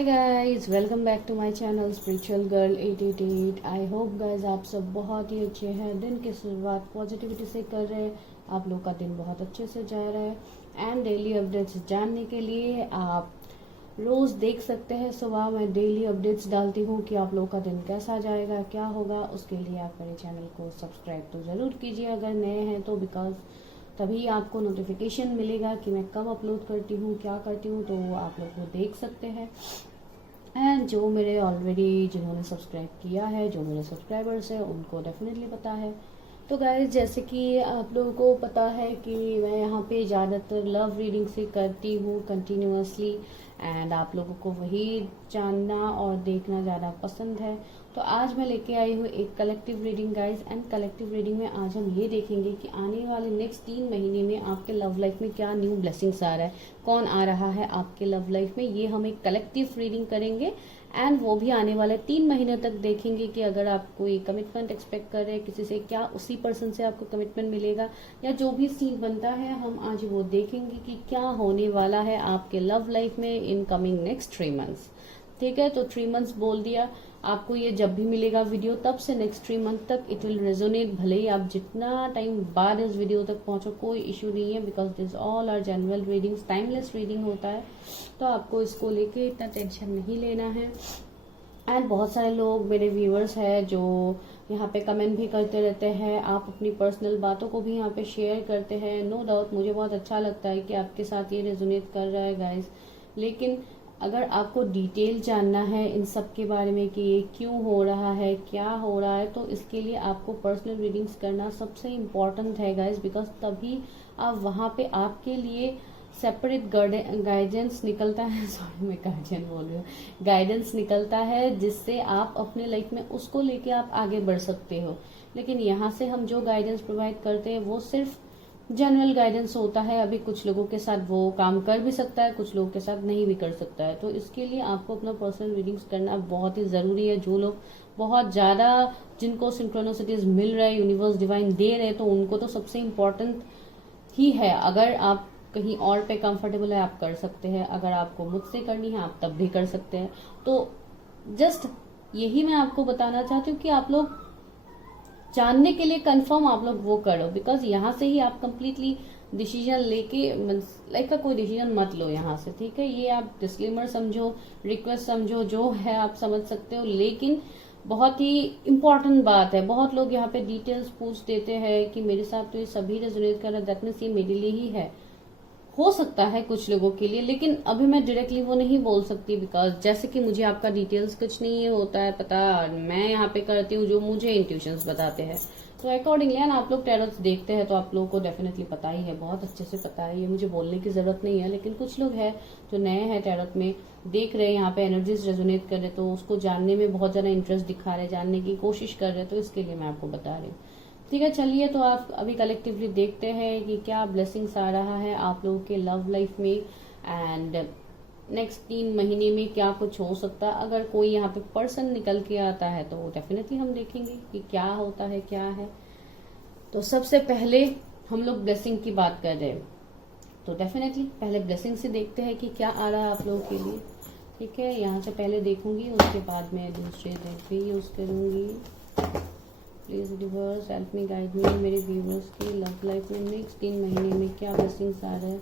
Hi guys, welcome back to my channel spiritual girl 888। I hope guys आप सब बहुत ही अच्छे हैं। दिन की शुरुआत पॉजिटिविटी से कर रहे हैं। आप लोग का दिन बहुत अच्छे से जा रहा है एंड डेली अपडेट्स जानने के लिए आप रोज देख सकते हैं। सुबह मैं डेली अपडेट्स डालती हूँ कि आप लोग का दिन कैसा जाएगा, क्या होगा। उसके लिए आप मेरे चैनल को सब्सक्राइब तो ज़रूर कीजिए अगर नए हैं तो, बिकॉज तभी आपको नोटिफिकेशन मिलेगा कि मैं कब अपलोड करती हूँ, क्या करती हूँ, तो आप लोग वो देख सकते हैं। एंड जो मेरे ऑलरेडी जिन्होंने सब्सक्राइब किया है, जो मेरे सब्सक्राइबर्स हैं, उनको डेफिनेटली पता है। तो गाइज, जैसे कि आप लोगों को पता है कि मैं यहाँ पे ज़्यादातर लव रीडिंग से करती हूँ कंटिन्यूसली, एंड आप लोगों को वही जानना और देखना ज़्यादा पसंद है। तो आज मैं लेके आई हूँ एक collective reading guys. And collective reading में आज हम ये देखेंगे कि आने वाले नेक्स्ट 3 महीने में आपके लव लाइफ में क्या न्यू ब्लेसिंग्स आ रहा है, कौन आ रहा है आपके लव लाइफ में। ये हम एक कलेक्टिव रीडिंग करेंगे एंड वो भी आने वाले 3 महीने तक देखेंगे कि अगर आप कोई कमिटमेंट एक्सपेक्ट कर रहे हैं किसी से, क्या उसी पर्सन से आपको कमिटमेंट मिलेगा, या जो भी सीन बनता है हम आज वो देखेंगे कि क्या होने वाला है आपके लव लाइफ में इन कमिंग नेक्स्ट 3 मंथ्स। ठीक है, तो 3 मंथ्स बोल दिया आपको। ये जब भी मिलेगा वीडियो तब से नेक्स्ट 3 मंथ तक इट विल रेजोनेट। भले ही आप जितना टाइम बाद इस वीडियो तक पहुंचो, कोई इशू नहीं है, because this all are general readings, timeless reading होता है। तो आपको इसको लेके इतना टेंशन नहीं लेना है। एंड बहुत सारे लोग मेरे व्यूअर्स हैं जो यहाँ पे कमेंट भी करते रहते हैं, आप अपनी पर्सनल बातों को भी यहाँ पे शेयर करते हैं। नो डाउट मुझे बहुत अच्छा लगता है कि आपके साथ ये रेजोनेट कर रहा है गाइज। लेकिन अगर आपको डिटेल जानना है इन सब के बारे में कि ये क्यों हो रहा है, क्या हो रहा है, तो इसके लिए आपको पर्सनल रीडिंग्स करना सबसे इम्पॉर्टेंट है गाइज, बिकॉज तभी आप वहाँ पे आपके लिए सेपरेट गाइडेंस निकलता है। सॉरी, मैं गार्जियन बोल रही हूँ। गाइडेंस निकलता है जिससे आप अपने लाइफ में उसको लेके आप आगे बढ़ सकते हो। लेकिन यहाँ से हम जो गाइडेंस प्रोवाइड करते हैं वो सिर्फ जनरल गाइडेंस होता है। अभी कुछ लोगों के साथ वो काम कर भी सकता है, कुछ लोगों के साथ नहीं भी कर सकता है। तो इसके लिए आपको अपना पर्सनल रीडिंग्स करना बहुत ही जरूरी है। जो लोग बहुत ज्यादा, जिनको सिंक्रोनिसिटीज मिल रहा है, यूनिवर्स डिवाइन दे रहे हैं, तो उनको तो सबसे इम्पोर्टेंट ही है। अगर आप कहीं और पे कंफर्टेबल है आप कर सकते हैं, अगर आपको मुझसे करनी है आप तब भी कर सकते हैं। तो जस्ट यही मैं आपको बताना चाहती हूँ कि आप लोग जानने के लिए कंफर्म आप लोग वो करो, बिकॉज यहाँ से ही आप कंप्लीटली डिसीजन लेके, लाइक का कोई डिसीजन मत लो यहाँ से। ठीक है, ये आप डिस्क्लेमर समझो, रिक्वेस्ट समझो, जो है आप समझ सकते हो। लेकिन बहुत ही इम्पोर्टेंट बात है, बहुत लोग यहाँ पे डिटेल्स पूछ देते हैं कि मेरे साथ तो ये सभी रेजोनेट कर रहा है, दैट मीन्स ये मेरे लिए ही है। हो सकता है कुछ लोगों के लिए, लेकिन अभी मैं डायरेक्टली वो नहीं बोल सकती, बिकॉज जैसे कि मुझे आपका डिटेल्स कुछ नहीं होता है पता, मैं यहाँ पे करती हूँ जो मुझे इंट्यूशंस बताते हैं। तो अकॉर्डिंगली आप लोग टैरोट्स देखते हैं तो आप लोगों को डेफिनेटली पता ही है, बहुत अच्छे से पता है, ये मुझे बोलने की जरूरत नहीं है। लेकिन कुछ लोग हैं जो नए हैं टैरोट में, देख रहे हैं यहाँ पे एनर्जीज रेजोनेट कर रहे, तो उसको जानने में बहुत ज्यादा इंटरेस्ट दिखा रहे, जानने की कोशिश कर रहे, तो इसके लिए मैं आपको बता रही हूँ। ठीक है, चलिए तो आप अभी कलेक्टिवली देखते हैं कि क्या ब्लेसिंग्स आ रहा है आप लोगों के लव लाइफ में, एंड नेक्स्ट 3 महीने में क्या कुछ हो सकता है। अगर कोई यहाँ पे पर्सन निकल के आता है तो डेफिनेटली हम देखेंगे कि क्या होता है, क्या है। तो सबसे पहले हम लोग ब्लेसिंग की बात कर रहे हैं, तो डेफिनेटली पहले ब्लेसिंग से देखते हैं कि क्या आ रहा है आप लोगों के लिए। ठीक है, यहाँ से पहले देखूंगी, उसके बाद मैं दूसरे डेक भी यूज करूंगी। Please universe help me, guide me, मेरे व्यूवर्स की लव लाइफ में नेक्स्ट 3 महीने में क्या ब्लेसिंग्स आ रहा है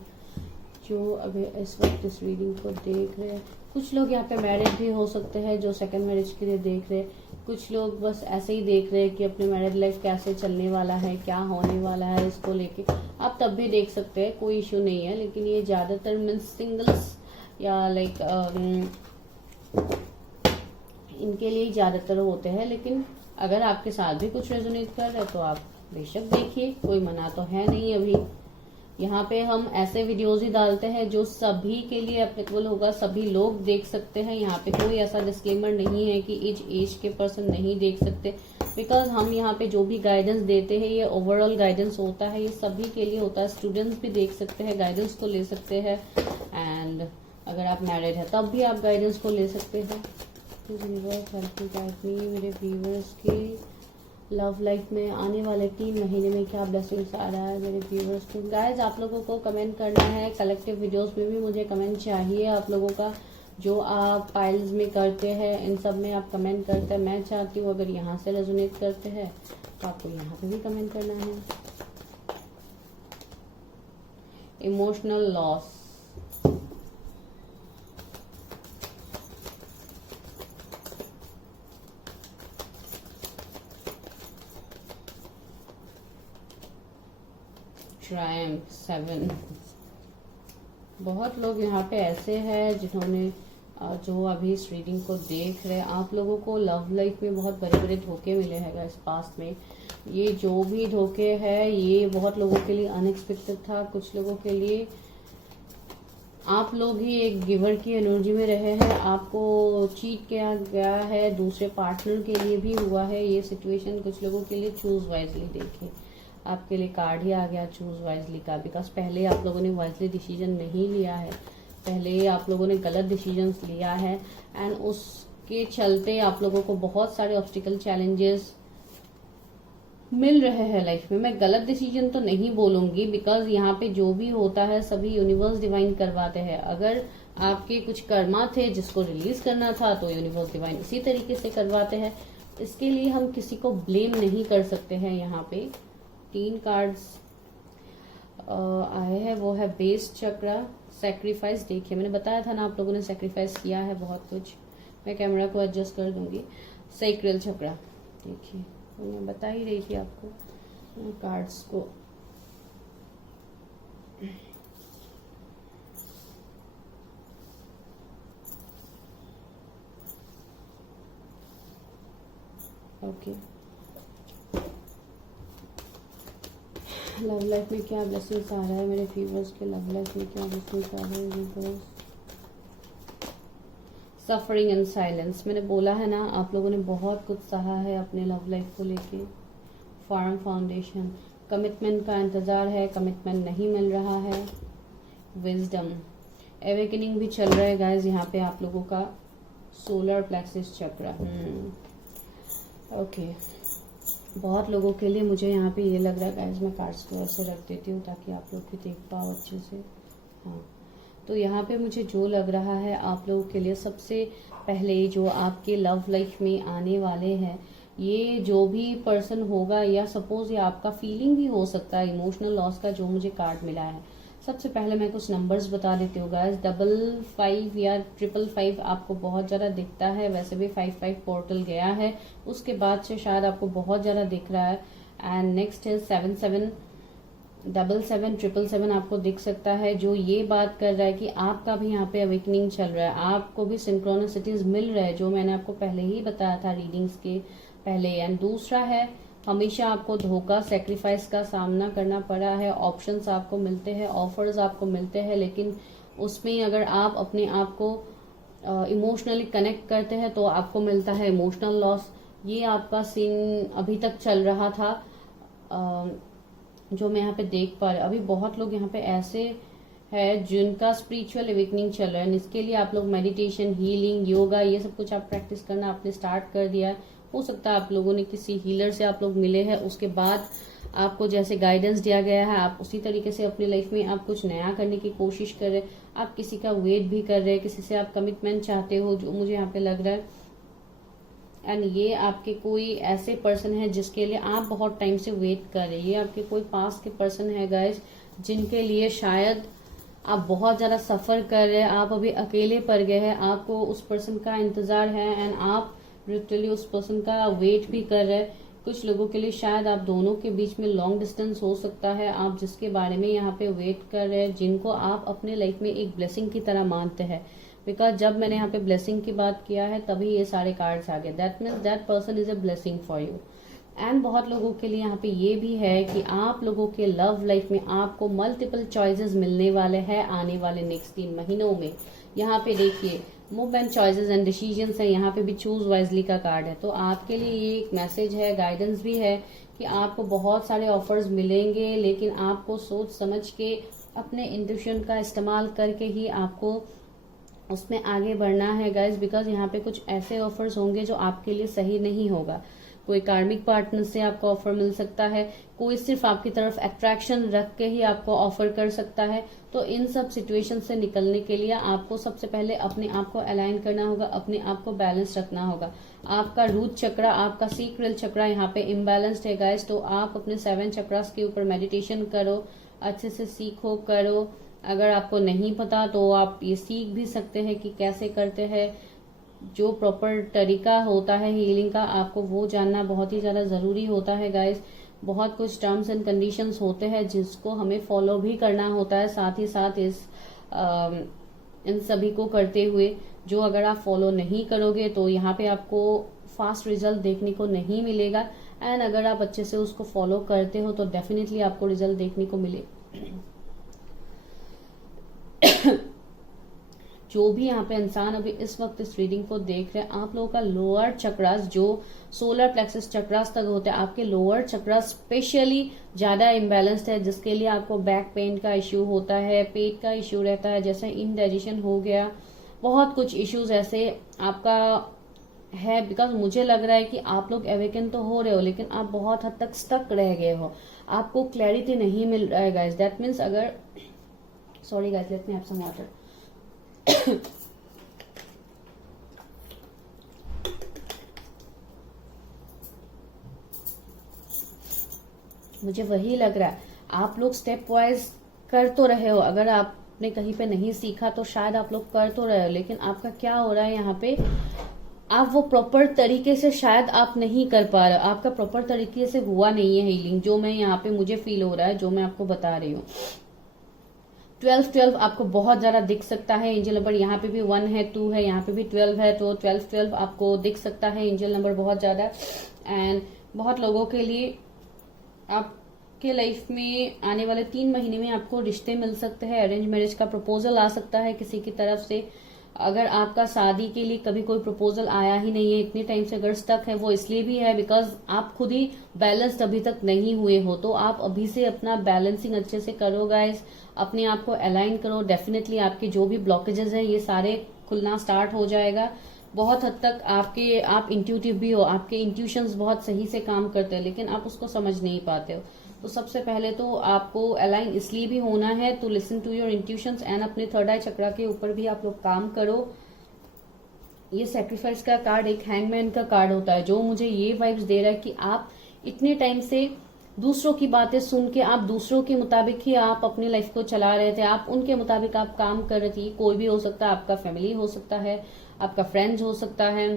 जो अभी इस वक्त इस रीडिंग को देख रहे हैं। कुछ लोग यहाँ पे मैरिड भी हो सकते हैं जो सेकंड मैरिज के लिए देख रहे हैं। कुछ लोग बस ऐसे ही देख रहे हैं कि अपने मैरिड लाइफ कैसे चलने वाला है, क्या होने वाला है, इसको लेके आप तब भी देख सकते हैं, कोई इश्यू नहीं है। लेकिन ये ज्यादातर मीन्स सिंगल्स या लाइक इनके लिए ज्यादातर होते हैं। लेकिन अगर आपके साथ भी कुछ रेजोनेट कर रहा है तो आप बेशक देखिए, कोई मना तो है नहीं। अभी यहाँ पे हम ऐसे वीडियोस ही डालते हैं जो सभी के लिए एप्लीकेबल होगा, सभी लोग देख सकते हैं। यहाँ पे कोई ऐसा डिस्क्लेमर नहीं है कि एज के पर्सन नहीं देख सकते, बिकॉज हम यहाँ पे जो भी गाइडेंस देते हैं ये ओवरऑल गाइडेंस होता है, ये सभी के लिए होता है। स्टूडेंट्स भी देख सकते हैं, गाइडेंस को ले सकते हैं, एंड अगर आप मैरिड है तब भी आप गाइडेंस को ले सकते हैं। मेरे व्यूवर्स की लव लाइफ में आने वाले 3 महीने में क्या ब्लेसिंग्स आ रहा है मेरे व्यूवर्स को। गाइज, आप लोगों को कमेंट करना है, कलेक्टिव वीडियोस में भी मुझे कमेंट चाहिए आप लोगों का, जो आप पाइल्स में करते हैं इन सब में आप कमेंट करते हैं। मैं चाहती हूँ अगर यहाँ से रेजोनेट करते हैं तो आपको यहाँ पे भी कमेंट करना है। Emotional loss, Triumph 7। बहुत लोग यहाँ पे ऐसे हैं जिन्होंने जो अभी इस रीडिंग को देख रहे हैं, आप लोगों को लव लाइफ में बहुत बड़े बड़े धोखे मिले हैं इस पास्ट में। ये जो भी धोखे हैं ये बहुत लोगों के लिए अनएक्सपेक्टेड था। कुछ लोगों के लिए आप लोग ही एक गिवर की एनर्जी में रहे हैं, आपको चीट किया गया है, दूसरे पार्टनर के लिए भी हुआ है ये सिचुएशन। कुछ लोगों के लिए चूज वाइजली, देखिए आपके लिए कार्ड ही आ गया चूज वाइजली का, बिकॉज पहले आप लोगों ने वाइजली डिसीजन नहीं लिया है, पहले आप लोगों ने गलत डिसीजंस लिया है एंड उसके चलते आप लोगों को बहुत सारे ऑब्स्टिकल चैलेंजेस मिल रहे हैं लाइफ में। मैं गलत डिसीजन तो नहीं बोलूंगी बिकॉज यहाँ पे जो भी होता है सभी यूनिवर्स डिवाइन करवाते हैं। अगर आपके कुछ कर्मा थे जिसको रिलीज करना था तो यूनिवर्स डिवाइन इसी तरीके से करवाते हैं, इसके लिए हम किसी को ब्लेम नहीं कर सकते हैं। यहाँ पे 3 कार्ड्स आए हैं, वो है बेस चक्रा, सैक्रिफाइस। देखिए मैंने बताया था ना आप लोगों ने सैक्रिफाइस किया है बहुत कुछ। मैं कैमरा को एडजस्ट कर दूंगी। सैक्रल चक्रा, देखिए मैं बता ही रही थी आपको कार्ड्स को। ओके, लव लाइफ में क्या ब्लेसिंग्स आ रहा है मेरे व्यूअर्स के, लव लाइफ में क्या ब्लेसिंग्स आ रहे हैं। सफरिंग एंड साइलेंस, मैंने बोला है ना आप लोगों ने बहुत कुछ सहा है अपने लव लाइफ को लेके। फार्म फाउंडेशन, कमिटमेंट का इंतजार है, कमिटमेंट नहीं मिल रहा है। विजडम, एवेकनिंग भी चल रहा है गाइज यहाँ पे आप लोगों का। सोलर प्लेक्सिस चक्र, ओके बहुत लोगों के लिए मुझे यहाँ पे ये लग रहा है गाइज, मैं कार्ड्स को ऐसे रख देती हूँ ताकि आप लोग भी देख पाओ अच्छे से। हाँ, तो यहाँ पे मुझे जो लग रहा है आप लोगों के लिए सबसे पहले जो आपके लव लाइफ में आने वाले हैं, ये जो भी पर्सन होगा या सपोज ये आपका फीलिंग भी हो सकता है इमोशनल लॉस का, जो मुझे कार्ड मिला है। सबसे पहले मैं कुछ नंबर्स बता देती हूँ गाइस। 55 या 555 आपको बहुत ज़्यादा दिखता है, वैसे भी 55 पोर्टल गया है, उसके बाद से शायद आपको बहुत ज़्यादा दिख रहा है। एंड नेक्स्ट है 77 777 आपको दिख सकता है, जो ये बात कर रहा है कि आपका भी यहाँ पे अवेकनिंग चल रहा है, आपको भी सिंक्रोनिसिटीज मिल रहा है, जो मैंने आपको पहले ही बताया था रीडिंग्स के पहले। एंड दूसरा है हमेशा आपको धोखा, सेक्रीफाइस का सामना करना पड़ा है। ऑप्शंस आपको मिलते हैं, ऑफर्स आपको मिलते हैं, लेकिन उसमें अगर आप अपने आप को इमोशनली कनेक्ट करते हैं तो आपको मिलता है इमोशनल लॉस। ये आपका सीन अभी तक चल रहा था, जो मैं यहाँ पे देख पा रही। अभी बहुत लोग यहाँ पे ऐसे है जिनका स्पिरिचुअल अवेकनिंग चल रहा है, इसके लिए आप लोग मेडिटेशन, हीलिंग, योगा, ये सब कुछ आप प्रैक्टिस करना आपने स्टार्ट कर दिया है। हो सकता है आप लोगों ने किसी हीलर से आप लोग मिले हैं, उसके बाद आपको जैसे गाइडेंस दिया गया है आप उसी तरीके से अपनी लाइफ में आप कुछ नया करने की कोशिश कर रहे हैं। आप किसी का वेट भी कर रहे हैं, किसी से आप कमिटमेंट चाहते हो, जो मुझे यहाँ पे लग रहा है। एंड ये आपके कोई ऐसे पर्सन है जिसके लिए आप बहुत टाइम से वेट कर रहे हैं। ये आपके कोई पास के पर्सन है गाइज, जिनके लिए शायद आप बहुत ज्यादा सफर कर रहे हैं, आप अभी अकेले पड़ गए हैं, आपको उस पर्सन का इंतजार है एंड आप लिटरली उस पर्सन का वेट भी कर रहे हैं। कुछ लोगों के लिए शायद आप दोनों के बीच में लॉन्ग डिस्टेंस हो सकता है, आप जिसके बारे में यहाँ पे वेट कर रहे हैं, जिनको आप अपने लाइफ में एक ब्लेसिंग की तरह मानते हैं। बिकॉज जब मैंने यहाँ पे ब्लेसिंग की बात किया है तभी ये सारे कार्ड्स आ गए। That means that person is a blessing for you. And बहुत लोगों के लिए यहाँ पे ये भी है कि आप लोगों के लव लाइफ में आपको मल्टीपल चॉइसेस मिलने वाले हैं आने वाले नेक्स्ट 3 महीनों में। यहाँ पे देखिए मूवमेंट, चॉइसेस एंड डिसीजंस है, यहाँ पे भी चूज वाइजली का कार्ड है। तो आपके लिए ये एक मैसेज है, गाइडेंस भी है कि आपको बहुत सारे ऑफर्स मिलेंगे, लेकिन आपको सोच समझ के अपने इंट्यूशन का इस्तेमाल करके ही आपको उसमें आगे बढ़ना है गाइज। बिकॉज यहाँ पे कुछ ऐसे ऑफर्स होंगे जो आपके लिए सही नहीं होगा, कोई कार्मिक पार्टनर से आपको ऑफर मिल सकता है, कोई सिर्फ आपकी तरफ अट्रैक्शन रख के ही आपको ऑफर कर सकता है। तो इन सब सिचुएशन से निकलने के लिए आपको सबसे पहले अपने आप को अलाइन करना होगा, अपने आप को बैलेंस रखना होगा। आपका रूट चक्रा, आपका सीक्रल चक्रा यहाँ पे इम्बैलेंस्ड है गाइस, तो आप अपने 7 चक्रास के ऊपर मेडिटेशन करो, अच्छे से सीखो, करो। अगर आपको नहीं पता तो आप ये सीख भी सकते हैं कि कैसे करते हैं। जो प्रॉपर तरीका होता है हीलिंग का, आपको वो जानना बहुत ही ज्यादा जरूरी होता है गाइस। बहुत कुछ टर्म्स एंड कंडीशंस होते हैं जिसको हमें फॉलो भी करना होता है, साथ ही साथ इन सभी को करते हुए जो अगर आप फॉलो नहीं करोगे तो यहाँ पे आपको फास्ट रिजल्ट देखने को नहीं मिलेगा। एंड अगर आप अच्छे से उसको फॉलो करते हो तो डेफिनेटली आपको रिजल्ट देखने को मिले। जो भी यहाँ पे इंसान अभी इस वक्त इस रीडिंग को देख रहे हैं, आप लोगों का लोअर चक्रास जो सोलर प्लेक्सस चक्रास तक होते हैं, आपके लोअर चक्रास स्पेशली ज्यादा इम्बैलेंस्ड है, जिसके लिए आपको बैक पेन का इश्यू होता है, पेट का इश्यू रहता है, जैसे इनडाइजेशन हो गया, बहुत कुछ इश्यूज ऐसे आपका है। बिकॉज मुझे लग रहा है कि आप लोग अवेकन तो हो रहे हो लेकिन आप बहुत हद तक स्टक रह गए हो, आपको क्लैरिटी नहीं मिल रहा है गाइस। दैट मीन्स अगर sorry guys, let me have some water. मुझे वही लग रहा है, आप लोग स्टेप वाइज कर तो रहे हो, अगर आपने कहीं पे नहीं सीखा तो शायद आप लोग कर तो रहे हो, लेकिन आपका क्या हो रहा है यहाँ पे, आप वो प्रॉपर तरीके से शायद आप नहीं कर पा रहे हो, आपका प्रॉपर तरीके से हुआ नहीं है हीलिंग, जो मैं यहाँ पे मुझे फील हो रहा है, जो मैं आपको बता रही हूँ। 12-12 आपको बहुत ज्यादा दिख सकता है एंजल नंबर, यहाँ पे भी 1 है, 2 है, यहाँ पे भी 12 है, तो 12-12 आपको दिख सकता है एंजल नंबर बहुत ज्यादा। एंड बहुत लोगों के लिए आपके लाइफ में आने वाले 3 महीने में आपको रिश्ते मिल सकते हैं, अरेंज मैरिज का प्रपोजल आ सकता है किसी की तरफ से। अगर आपका शादी के लिए कभी कोई प्रपोजल आया ही नहीं है, इतने टाइम से अगर स्टक है, वो इसलिए भी है बिकॉज आप खुद ही बैलेंस्ड अभी तक नहीं हुए हो। तो आप अभी से अपना बैलेंसिंग अच्छे से करो गाइस, अपने आप को अलाइन करो, डेफिनेटली आपके जो भी ब्लॉकेजेस है ये सारे खुलना स्टार्ट हो जाएगा। बहुत हद तक आप इंट्यूटिव भी हो, आपके इंट्यूशंस बहुत सही से काम करते हैं, लेकिन आप उसको समझ नहीं पाते हो। तो सबसे पहले तो आपको अलाइन इसलिए भी होना है to listen to your intuitions. And अपने थर्ड आई चक्रा के ऊपर भी आप लोग काम करो। ये सैक्रिफाइस का कार्ड एक हैंगमैन का कार्ड होता है, जो मुझे ये वाइब्स दे रहा है कि आप इतने टाइम से दूसरों की बातें सुन के आप दूसरों के मुताबिक ही आप अपनी लाइफ को चला रहे थे, आप उनके मुताबिक आप काम कर रहे थे। कोई भी हो सकता है, आपका फैमिली हो सकता है, आपका फ्रेंड्स हो सकता है,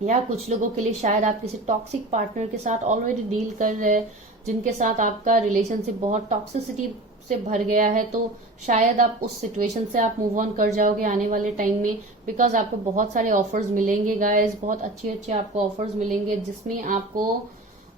या कुछ लोगों के लिए शायद आप किसी टॉक्सिक पार्टनर के साथ ऑलरेडी डील कर रहे हैं, जिनके साथ आपका रिलेशनशिप बहुत टॉक्सिसिटी से भर गया है। तो शायद आप उस सिचुएशन से आप मूव ऑन कर जाओगे आने वाले टाइम में, बिकॉज आपको बहुत सारे ऑफर्स मिलेंगे गाइस, बहुत अच्छे अच्छे आपको ऑफर्स मिलेंगे, जिसमें आपको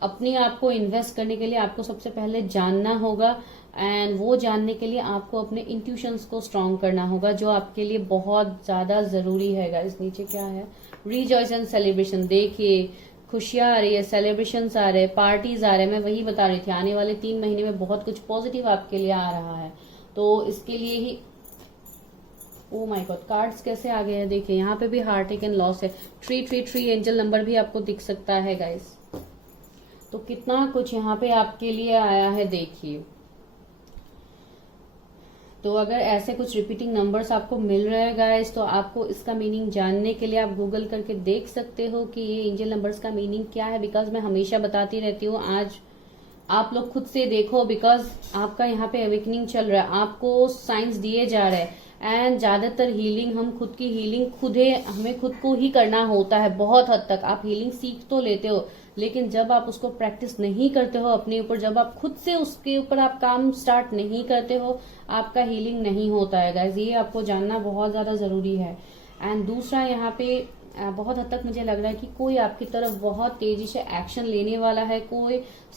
अपने आप को इन्वेस्ट करने के लिए आपको सबसे पहले जानना होगा। एंड वो जानने के लिए आपको अपने इंट्यूशंस को स्ट्रांग करना होगा, जो आपके लिए बहुत ज्यादा जरूरी है गाइस। नीचे क्या है, रीजॉयस एंड सेलिब्रेशन। देखिए खुशियां आ रही है, सेलिब्रेशंस आ रहे हैं, पार्टीज आ रहे हैं। मैं वही बता रही थी, आने वाले 3 महीने में बहुत कुछ पॉजिटिव आपके लिए आ रहा है। तो इसके लिए ही ओ माय गॉड, कार्ड्स कैसे आ गए हैं। देखिए यहाँ पे भी हार्ट एंड लॉस है, 333 एंजल नंबर भी आपको दिख सकता है गाइस। तो कितना कुछ यहाँ पे आपके लिए आया है देखिए। तो अगर ऐसे कुछ रिपीटिंग नंबर्स आपको मिल रहे हैं गाइस, तो आपको इसका मीनिंग जानने के लिए आप गूगल करके देख सकते हो कि ये एंजल नंबर्स का मीनिंग क्या है। बिकॉज मैं हमेशा बताती रहती हूँ, आज आप लोग खुद से देखो, बिकॉज आपका यहाँ पे अवेकनिंग चल रहा है, आपको साइंस दिए जा रहे हैं। एंड ज्यादातर हीलिंग, हम खुद की हीलिंग हमें खुद को ही करना होता है। बहुत हद तक आप हीलिंग सीख तो लेते हो, लेकिन जब आप उसको प्रैक्टिस नहीं करते हो अपने ऊपर, जब आप खुद से उसके ऊपर आप काम स्टार्ट नहीं करते हो, आपका हीलिंग नहीं होता है गाइस। ये आपको जानना बहुत ज्यादा जरूरी है। एंड दूसरा यहाँ पे बहुत हद तक मुझे लग रहा है कि कोई आपकी तरफ बहुत तेजी से एक्शन लेने वाला है।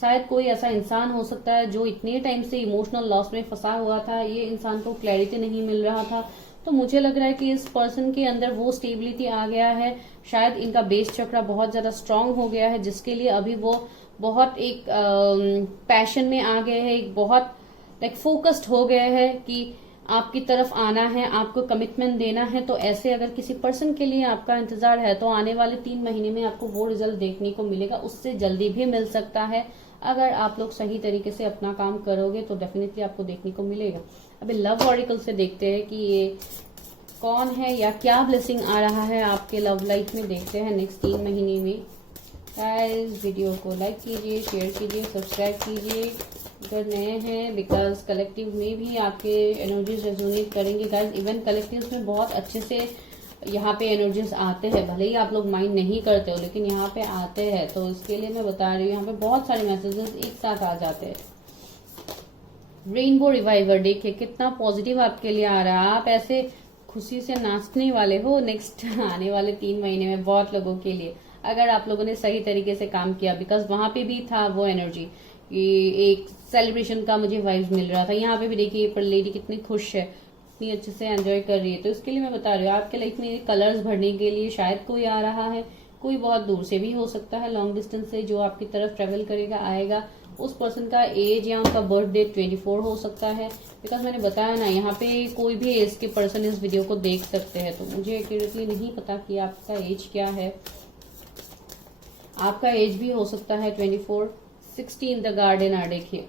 शायद कोई ऐसा इंसान हो सकता है जो इतने टाइम से इमोशनल लॉस में फंसा हुआ था, ये इंसान को क्लैरिटी नहीं मिल रहा था। तो मुझे लग रहा है कि इस पर्सन के अंदर वो स्टेबिलिटी आ गया है, शायद इनका बेस चक्र बहुत ज्यादा स्ट्रांग हो गया है, जिसके लिए अभी वो बहुत एक पैशन में आ गए हैं, एक बहुत लाइक फोकस्ड हो गए हैं कि आपकी तरफ आना है, आपको कमिटमेंट देना है। तो ऐसे अगर किसी पर्सन के लिए आपका इंतजार है तो आने वाले 3 महीने में आपको वो रिजल्ट देखने को मिलेगा, उससे जल्दी भी मिल सकता है। अगर आप लोग सही तरीके से अपना काम करोगे तो डेफिनेटली आपको देखने को मिलेगा। अभी लव ऑरिकल से देखते हैं कि ये कौन है या क्या ब्लेसिंग आ रहा है आपके लव लाइफ में। देखते हैं नेक्स्ट 3 महीने में। गाइस वीडियो को लाइक कीजिए, शेयर कीजिए, सब्सक्राइब कीजिए अगर नए हैं, बिकॉज कलेक्टिव में भी आपके एनर्जीज रेजोनेट करेंगे गाइस। इवन कलेक्टिव्स में बहुत अच्छे से यहाँ पे एनर्जीज आते हैं, भले ही आप लोग माइंड नहीं करते हो लेकिन यहाँ पे आते हैं। तो इसके लिए मैं बता रही हूँ, यहाँ पे बहुत सारे मैसेजेस एक साथ आ जाते हैं। रेनबो रिवाइवर देखिए कितना पॉजिटिव आपके लिए आ रहा है। आप ऐसे खुशी से नाचने वाले हो नेक्स्ट आने वाले 3 महीने में बहुत लोगों के लिए, अगर आप लोगों ने सही तरीके से काम किया। बिकॉज वहां पे भी था वो एनर्जी, एक सेलिब्रेशन का मुझे वाइब्स मिल रहा था। यहाँ पे भी देखिए पर लेडी कितनी खुश है, इतनी अच्छे से एंजॉय कर रही है। तो इसके लिए मैं बता रही हूँ, आपके लाइफ में कलर्स भरने के लिए शायद कोई आ रहा है, कोई बहुत दूर से भी हो सकता है, लॉन्ग डिस्टेंस से जो आपकी तरफ ट्रेवल करेगा आएगा। उस पर्सन का एज या उनका बर्थ डेट 24 हो सकता है। बिकॉज मैंने बताया ना, यहाँ पे कोई भी एज के पर्सन इस वीडियो को देख सकते हैं। तो मुझे एक्यूरेटली नहीं पता कि आपका एज क्या है। आपका एज भी हो सकता है 24। 16 द गार्डन आ देखिए,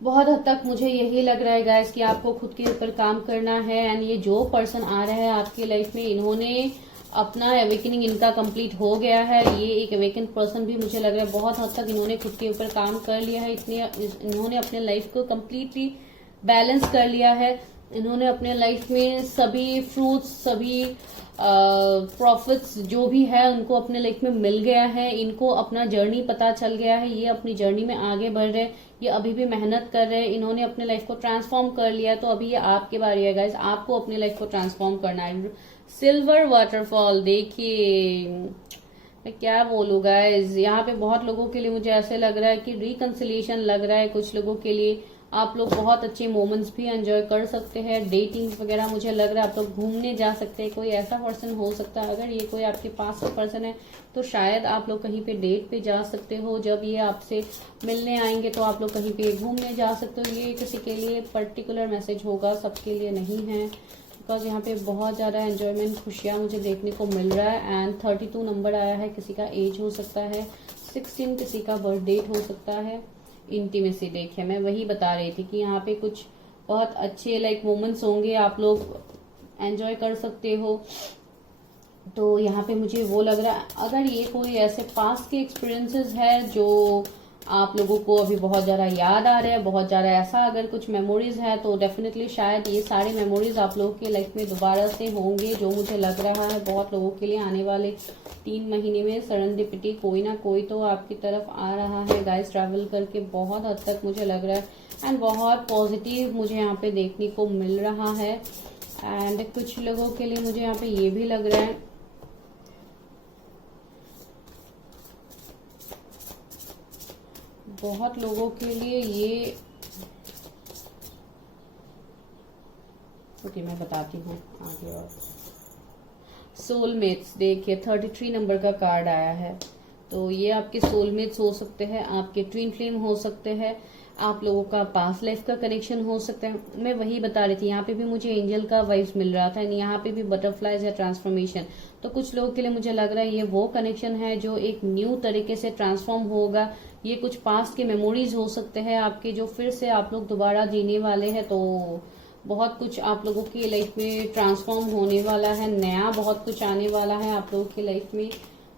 बहुत हद तक मुझे यही लग रहा है गाइस कि आपको खुद के ऊपर काम करना है। एंड ये जो पर्सन आ रहा है आपकी लाइफ में, इन्होंने अपना अवेकनिंग इनका कंप्लीट हो गया है। ये एक अवेकन पर्सन भी मुझे लग रहा है, बहुत हद तक इन्होंने खुद के ऊपर काम कर लिया है। इन्होंने अपने लाइफ को कम्प्लीटली बैलेंस कर लिया है। इन्होंने अपने लाइफ में सभी फ्रूट्स, सभी प्रॉफिट्स जो भी है उनको अपने लाइफ में मिल गया है। इनको अपना जर्नी पता चल गया है, ये अपनी जर्नी में आगे बढ़ रहे हैं, ये अभी भी मेहनत कर रहे हैं। इन्होंने अपने लाइफ को ट्रांसफॉर्म कर लिया। तो अभी ये आपके बारी है गाइस, आपको अपनी लाइफ को ट्रांसफॉर्म करना है। सिल्वर वाटरफॉल देखिए, मैं क्या बोलूँ गाइस, यहाँ पे बहुत लोगों के लिए मुझे ऐसे लग रहा है कि रिकंसिलिएशन लग रहा है कुछ लोगों के लिए। आप लोग बहुत अच्छे मोमेंट्स भी एंजॉय कर सकते हैं, डेटिंग वगैरह मुझे लग रहा है। आप लोग घूमने जा सकते हैं, कोई ऐसा पर्सन हो सकता है। अगर ये कोई आपके पास का पर्सन है तो शायद आप लोग कहीं पे डेट पे जा सकते हो। जब ये आपसे मिलने आएंगे तो आप लोग कहीं पे घूमने जा सकते हो। ये किसी के लिए पर्टिकुलर मैसेज होगा, सबके लिए नहीं है। बिकॉज यहाँ पे बहुत ज़्यादा एंजॉयमेंट, खुशियाँ मुझे देखने को मिल रहा है। एंड 32 नंबर आया है, किसी का एज हो सकता है 16, किसी का बर्थ डेट हो सकता है। इंटीमेसी देखिए, मैं वही बता रही थी कि यहाँ पे कुछ बहुत अच्छे लाइक मोमेंट्स होंगे, आप लोग एंजॉय कर सकते हो। तो यहाँ पे मुझे वो लग रहा है, अगर ये कोई ऐसे पास के एक्सपीरियंसेस है जो आप लोगों को अभी बहुत ज़्यादा याद आ रहे हैं, बहुत ज़्यादा ऐसा अगर कुछ मेमोरीज है तो डेफिनेटली शायद ये सारे मेमोरीज आप लोगों के लाइफ में दोबारा से होंगे। जो मुझे लग रहा है बहुत लोगों के लिए आने वाले 3 महीने में सेरेंडिपिटी कोई ना कोई तो आपकी तरफ आ रहा है गाइस, ट्रैवल करके बहुत हद तक मुझे लग रहा है। एंड बहुत पॉजिटिव मुझे यहाँ पे देखने को मिल रहा है। एंड कुछ लोगों के लिए मुझे यहाँ पे ये भी लग रहा है, बहुत लोगों के लिए ये ओके मैं बताती हूँ आगे। और सोलमेट्स देखिए 33 नंबर का कार्ड आया है। तो ये आपके सोलमेट्स हो सकते हैं, आपके ट्विन फ्लेम हो सकते हैं, आप लोगों का पास्ट लाइफ का कनेक्शन हो सकता है। मैं वही बता रही थी, यहाँ पे भी मुझे एंजल का वाइब्स मिल रहा था, यहाँ पे भी बटरफ्लाइज है, ट्रांसफॉर्मेशन। तो कुछ लोगों के लिए मुझे लग रहा है ये वो कनेक्शन है जो एक न्यू तरीके से ट्रांसफॉर्म होगा। ये कुछ पास्ट के मेमोरीज हो सकते हैं आपके, जो फिर से आप लोग दोबारा जीने वाले हैं। तो बहुत कुछ आप लोगों की लाइफ में ट्रांसफॉर्म होने वाला है, नया बहुत कुछ आने वाला है आप लोगों की लाइफ में।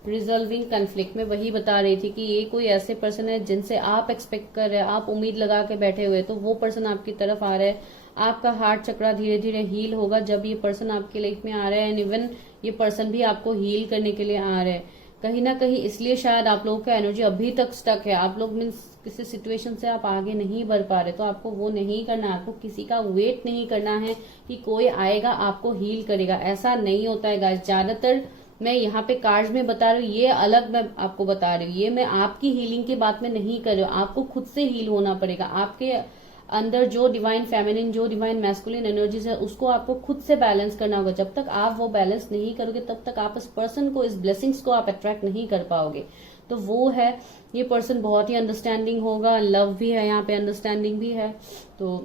रिजॉल्विंग कन्फ्लिक्ट में वही बता रही थी कि ये कोई ऐसे पर्सन है जिनसे आप एक्सपेक्ट कर रहे हैं, आप उम्मीद लगा के बैठे हुए, तो वो पर्सन आपकी तरफ आ रहा है। आपका हार्ट चक्रा धीरे धीरे हील होगा जब ये पर्सन आपकी लाइफ में आ रहा है। एंड इवन ये पर्सन भी आपको हील करने के लिए आ रहे हैं कहीं ना कहीं। इसलिए शायद आप लोगों का एनर्जी अभी तक स्टक है, आप लोग मीन्स किसी सिचुएशन से आप आगे नहीं बढ़ पा रहे। तो आपको वो नहीं करना, आपको किसी का वेट नहीं करना है कि कोई आएगा आपको हील करेगा, ऐसा नहीं होता है गाइस। ज्यादातर मैं यहाँ पे कार्ड्स में बता रही हूँ, ये अलग मैं आपको बता रही हूँ, ये मैं आपकी हीलिंग की बात में नहीं कर रही हूँ। आपको खुद से हील होना पड़ेगा। आपके अंदर जो डिवाइन फेमिनिन, जो डिवाइन मैस्कुलिन एनर्जीज है, उसको आपको खुद से बैलेंस करना होगा। जब तक आप वो बैलेंस नहीं करोगे तब तक आप इस पर्सन को, इस ब्लेसिंग्स को आप अट्रैक्ट नहीं कर पाओगे। तो वो है, ये पर्सन बहुत ही अंडरस्टैंडिंग होगा, लव भी है यहाँ पे, अंडरस्टैंडिंग भी है। तो